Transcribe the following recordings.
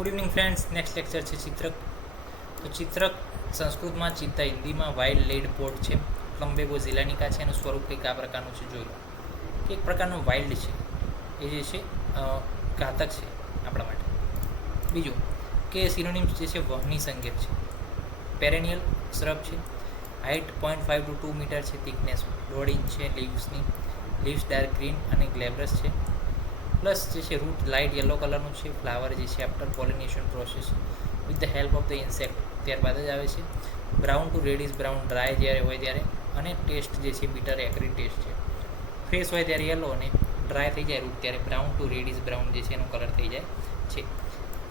Good evening friends. Next lecture છે ચિત્રક. તો ચિત્રક સંસ્કૃતમાં ચિત્તા, હિન્દીમાં વાઇલ્ડ લેડ પોટ છે. પ્લમ્બેગો ઝિલાનિકા છે. એનું સ્વરૂપ કંઈક આ પ્રકારનું છે, જોઈ લો કે એક પ્રકારનું વાઇલ્ડ છે, એ જે છે ઘાતક છે આપણા માટે. બીજું કે સિનોનિમ્સ જે છે વહની સંકેત છે. પેરેનિયલ શ્રબ છે. હાઇટ 0.5 to 2 મીટર છે. થિકનેસ 1.5 ઇંચ છે. લીવ્સ ડાર્ક ગ્રીન અને ગ્લેબ્રસ છે. પ્લસ જે છે રૂટ લાઇટ યલો કલરનું છે. ફ્લાવર જે છે after pollination process with the help of the insect ત્યારબાદ જ આવે છે. Brown to reddish brown dry જ્યારે હોય ત્યારે, અને ટેસ્ટ જે છે બીટર એક્રી ટેસ્ટ છે. ફ્રેશ હોય ત્યારે યલો અને ડ્રાય થઈ જાય રૂટ ત્યારે બ્રાઉન ટુ રેડિશ બ્રાઉન જે છે એનો કલર થઈ જાય છે.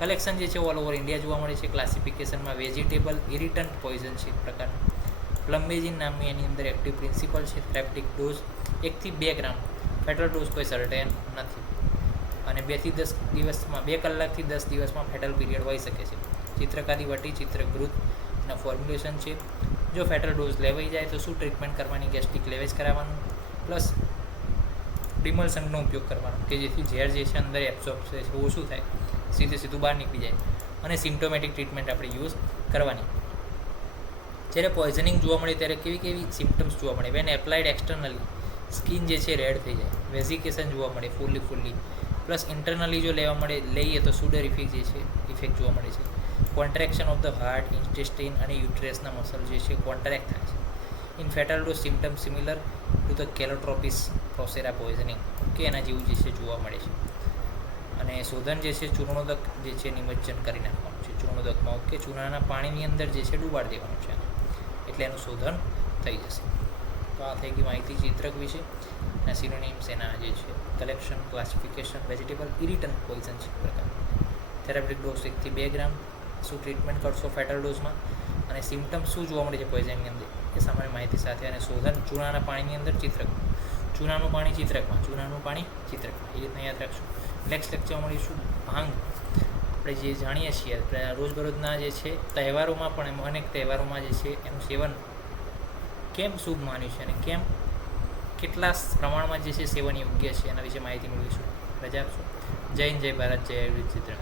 કલેક્શન જે છે ઓલ ઓવર ઇન્ડિયા જોવા મળે છે. ક્લાસિફિકેશનમાં વેજીટેબલ ઇરિટન્ટ પોઈઝન છે એક પ્રકારનું. પ્લમ્બેજિન નામની એની અંદર એક્ટિવ પ્રિન્સિપલ છે. થેરાપ્યુટિક ડોઝ 1 થી 2 ગ્રામ. ફેટલ ડોઝ કોઈ સર્ટેન નથી. અને 2 થી 10 દિવસમાં, 2 કલાકથી 10 દિવસમાં ફેટલ પીરિયડ હોઈ શકે છે. ચિત્રકારી વટી ચિત્રગૃત એના ફોર્મ્યુલેશન છે. જો ફેટલ ડોઝ લેવાઈ જાય તો શું ટ્રીટમેન્ટ કરવાની? ગેસ્ટ્રિક લેવેજ કરાવવાનું, પ્લસ ડિમલ્સનનો ઉપયોગ કરવાનો કે જેથી ઝેર જે છે અંદર એબ્સોર્બ છે ઓછું થાય, સીધું બહાર નીકળી જાય. અને સિમ્ટોમેટિક ટ્રીટમેન્ટ આપણે યુઝ કરવાની. જ્યારે પોઈઝનિંગ જોવા મળે ત્યારે કેવી સિમ્ટમ્સ જોવા મળે? વેન એપ્લાઇડ એક્સટર્નલી, સ્કિન જે છે રેડ થઈ જાય, વેઝિકેશન જોવા મળે ફૂલ્લી. પ્લસ ઇન્ટરનલી જો લઈએ તો સુડોરિફિક જે છે ઇફેક્ટ જોવા મળે છે. Contraction of the heart, intestine અને યુટ્રેસના મસલ જે છે કોન્ટ્રેક્ટ થાય છે. In fatal dose symptom similar to the calotropis procera poisoning, કે એના જેવું જે છે જોવા મળે છે. અને શોધન જે છે ચૂર્ણોદક જે છે નિમજ્જન કરી નાખવાનું છે. ચૂર્ણોદકમાં ઓકે, ચૂનાના પાણીની અંદર જે છે ડૂબાડી દેવાનું છે, એટલે એનું શોધન થઈ જશે. તો આ થઈ ગઈ માહિતી ચિત્રક વિશે. અને સિનોનિમ્સ એના જે છે કલેક્શન, ક્લાસિફિકેશન, વેજીટેબલ ઇરિટન્ટ પોઈઝન છે પ્રકાર. થેરાપ્યુટિક ડોઝ 1 થી 2 ગ્રામ. શું ટ્રીટમેન્ટ કરશો ફેટલ ડોઝમાં? અને સિમ્ટમ્સ શું જોવા મળે છે પોઈઝનની અંદર, એ સામાન્ય માહિતી સાથે. અને શોધન ચૂનાના પાણીની અંદર ચિત્રકમાં. ચૂનાનું પાણી ચિત્રકમાં, એ રીતના યાદ રાખશું. નેક્સ્ટ લેક્ચરમાં મળીશું ભાંગ. આપણે જે જાણીએ છીએ રોજબરોજના જે છે તહેવારોમાં પણ, અનેક તહેવારોમાં જે છે એનું સેવન કેમ શુભ માન્યું છે અને કેટલા પ્રમાણમાં જે છે સેવન યોગ્ય છે, એના વિશે માહિતી મેળવીશું. રજા આપશો. જય હિન્દ, જય ભારત, જય આયુર્વેદ ચિત્રક.